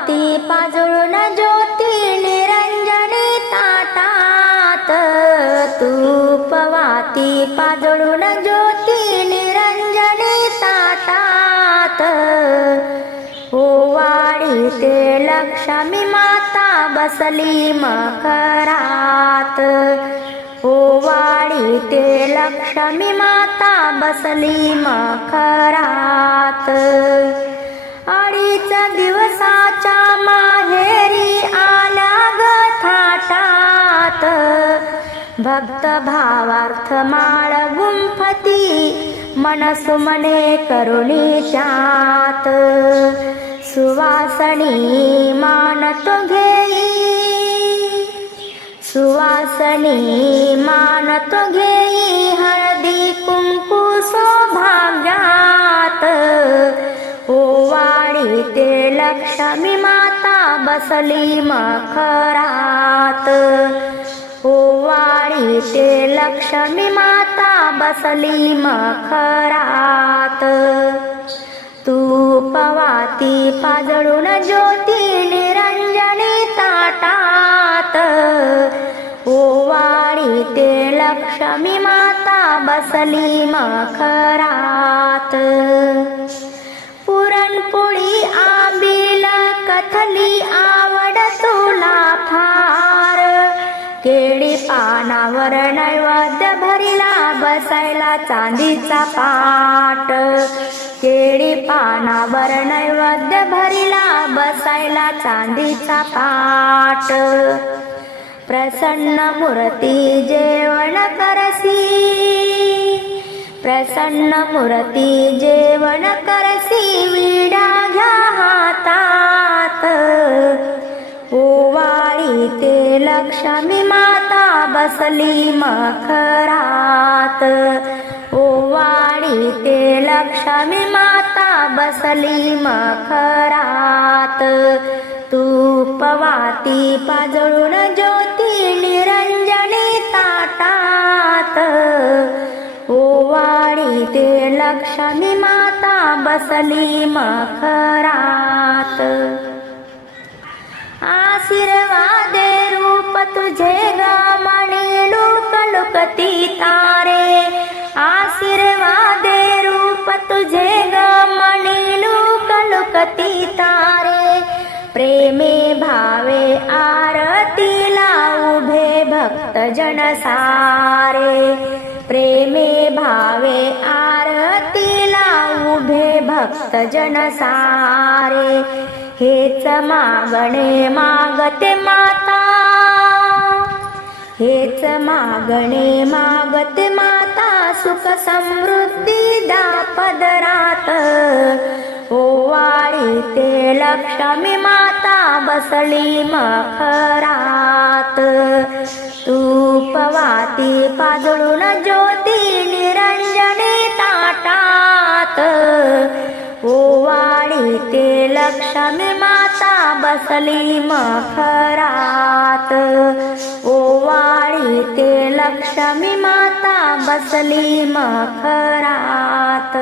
वाती पाजळून ज्योती निरंजनी ताटात. तूप वाती पाजळून ज्योती निरंजनी ताटात. ओवाळी ते लक्ष्मी माता बसली मकरात. ओवाळी ते लक्ष्मी माता बसली मकरात. भक्त भावार्थ माळ गुंफती मनसुमने करुणी शात सुवासनी मानतो घेई। सुवासनी मानतो घेई हळदी कुंकू सौभाग्यात। ओवाळी ते लक्ष्मी माता बसली मखरात। ओ लक्ष्मी माता बसली मखरात. तूप वाती पाजळून ज्योती निरंजनी ताटात. ओवाळी ते लक्ष्मी माता बसली मखरात. पुरणपोळी पानावर नैवेद्य भरिला बसायला चांदीचा पाट केळी पानावर नैवेद्य भरिला बसायला चांदीचा पाट प्रसन्न मूर्ती जेवण करसी. प्रसन्न मूर्ती जेवण कर लक्ष्मी माता बसली मखरात. ओवाळी ते लक्ष्मी माता बसली मखरात. तूप वाती पाजळून ज्योती निरंजनी ताटात. ओवाळी ते लक्ष्मी माता बसली मखरात. आशीर्वाद तुझे गमणी लुक लुकती तारे आशीर्वादे रूप तुझे गमणी लुक लुकती तारे प्रेमे भावे आरतीला उभे भक्त जन सारे. प्रेमे भावे आरतीला उभे भक्त जन सारे. हेच मागणे मागते माता हेच मागणे मागते माता सुख समृद्धी दापदरात ओवाळी ते लक्ष्मी माता बसली मखरात. तूपवाती पाजळून ज्योती निरंजने ताटात. ओवाळी ते लक्ष्मी माता बसली मखरात. लक्ष्मी माता बसली मखरात.